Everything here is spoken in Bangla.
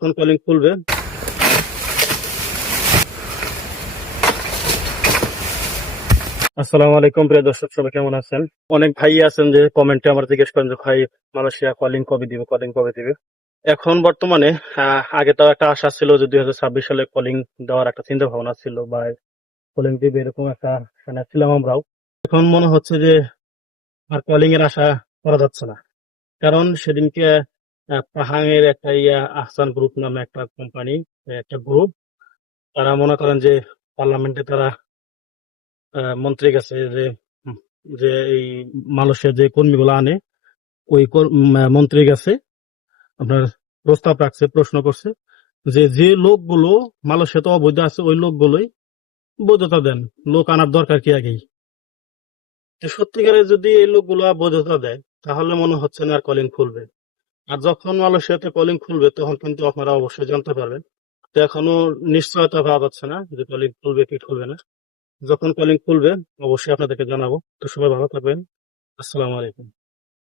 যখন কলিং খুলবে আসসালামু আলাইকুম প্রিয় দর্শক, সবাই কেমন আছেন? অনেক ভাই আছেন যে কমেন্টে আমার জিজ্ঞেস করেন যে ভাই মালয়েশিয়া কলিং কবে দিবে। এখন বর্তমানে আগে তো একটা আশা ছিল যে 2026 সালে কলিং দেওয়ার একটা চিন্তা ভাবনা ছিল বা কলিং দিবে এরকম একটা আশা ছিলাম আমরাও। এখন মনে হচ্ছে যে আর কলিং এর আশা করা যাচ্ছে না, কারণ সেদিনকে পাহাঙের একটা আহসান গ্রুপ নামে একটা কোম্পানি, একটা গ্রুপ, তারা মনে করেন যে পার্লামেন্টে তারা মন্ত্রী গেছে যে উম, যে এই মালয়েশিয়ার যে কর্মীগুলো আনে ওই মন্ত্রী গেছে আপনার প্রস্তাব রাখছে, প্রশ্ন করছে যে যে লোকগুলো মালয়েশিয়াতে অবৈধ আছে ওই লোকগুলোই বৈধতা দেন, লোক আনার দরকার কি আগেই। যে সত্যিকারে যদি এই লোকগুলো বৈধতা দেয় তাহলে মনে হচ্ছে না আর কলিং খুলবে। আর যখন মালয়েশিয়াতে কলিং খুলবে তখন কিন্তু আপনারা অবশ্যই জানতে পারবেন। তো এখনো নিশ্চয়তা পাওয়া যাচ্ছে না যে কলিং খুলবে কি খুলবে না। যখন কলিং খুলবে অবশ্যই আপনাদেরকে জানাবো। তো সবাই ভালো থাকবেন। আসসালামু আলাইকুম।